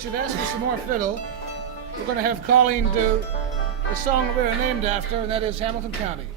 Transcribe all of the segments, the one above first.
You've asked for some more fiddle. We're going to have Colleen do the song that we're named after, and that is Hamilton County.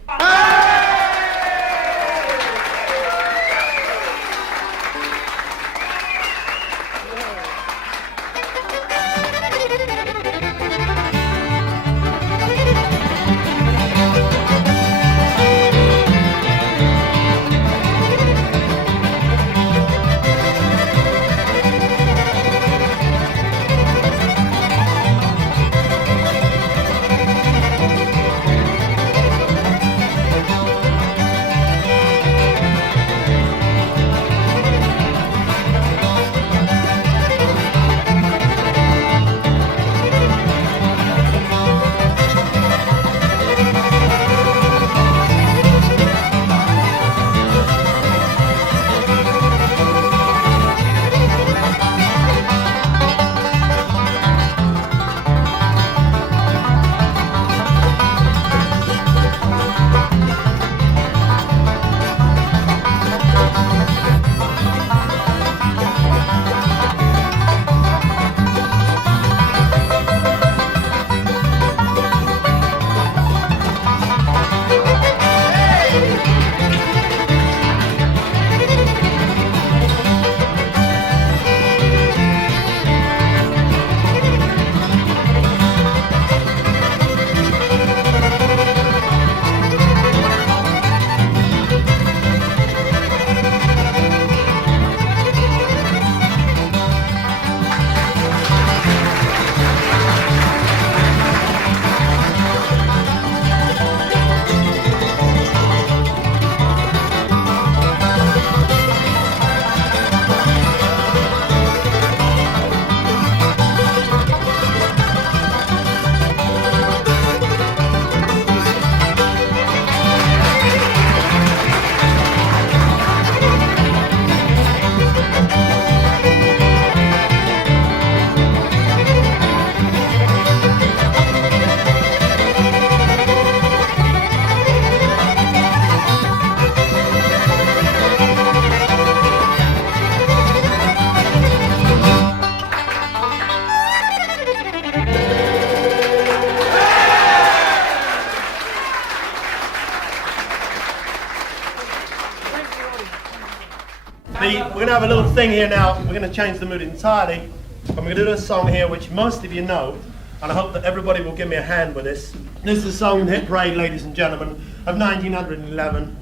We're going to have a little thing here now. We're going to change the mood entirely. And we're going to do a song here which most of you know. And I hope that everybody will give me a hand with this. This is a song, Hit Parade, ladies and gentlemen, of 1911.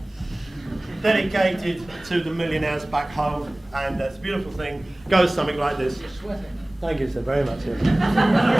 Dedicated to the millionaires back home. And it's a beautiful thing. Goes something like this. Thank you, sir, very much. Sir.